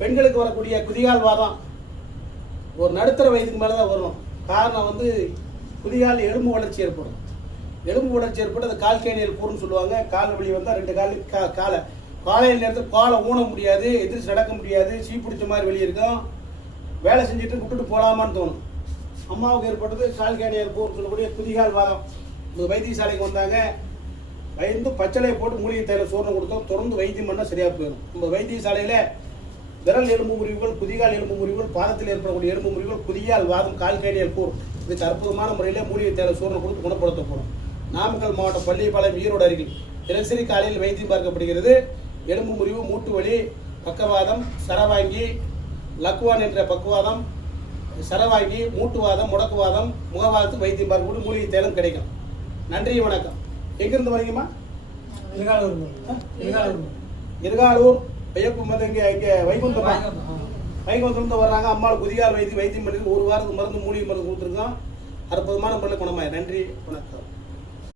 பெண்களுக்கு வரக்கூடிய குதிகால் வாதம் ஒரு நடுத்தர வயதுக்கு மேலே தான் வரும். காரணம் வந்து குதிகால் எலும்பு வளர்ச்சி ஏற்படும். எலும்பு வளர்ச்சி ஏற்பட்டு அது கால் கேணியல் கூறுன்னு சொல்லுவாங்க. கால் வலி வந்தால் ரெண்டு காலையில் நேரத்தில் காலை ஊன முடியாது, எதிர்த்து நடக்க முடியாது, சீ பிடிச்ச மாதிரி வெளியே இருக்கும். வேலை செஞ்சுட்டு விட்டுட்டு போகலாமான்னு தோணும். அம்மாவுக்கு ஏற்பட்டது கால் கேணியல் கூறுன்னு சொல்லக்கூடிய குதிகால் வாதம். இந்த வைத்தியசாலைக்கு வந்தாங்க. பயந்து பச்சளையை போட்டு மூலிகை தைல சோறுன்னு கொடுத்தோம். தொடர்ந்து வைத்தியம் பண்ணால் சரியாக போயிடும். நம்ம வைத்தியசாலையில் விரல் எலும்பு முறிவுகள், குதிகால் எலும்பு முறிவுகள், பாதத்தில் ஏற்படக்கூடிய எலும்பு முறிவுகள், குதிகால் வாதம், கால் கேணியல் கூர் இதுக்கு அற்புதமான முறையில் மூலிகை தைல சோறுன்னு கொடுத்து குணப்படுத்த போகிறோம். நாமக்கல் மாவட்டம் பள்ளிப்பாளையம் ஈரோடு அருகில் தினசரி காலையில் வைத்தியம் பார்க்கப்படுகிறது. எலும்பு முறிவு, மூட்டு வலி, பக்கவாதம், சரவாங்கி, லக்குவான் என்ற பக்குவாதம், சரவாங்கி, மூட்டுவாதம், முடக்குவாதம், முகவாதத்துக்கு வைத்தியம் பார்க்கக்கூடிய மூலிகை தைலம் கிடைக்கும். நன்றி, வணக்கம். எங்கிருந்து வரீங்கம்மா? இருகாலூர் ஐயப்பு மதம். இங்கே வைகுந்தம் வர்றாங்க. அம்மாள் குதிகால் வைத்தியம் பண்ணி ஒரு வாரத்துக்கு மருந்து மூலிகை மருந்து கொடுத்துருக்கோம். அற்புதமான முறையில் குணமாய். நன்றி, வணக்கம்.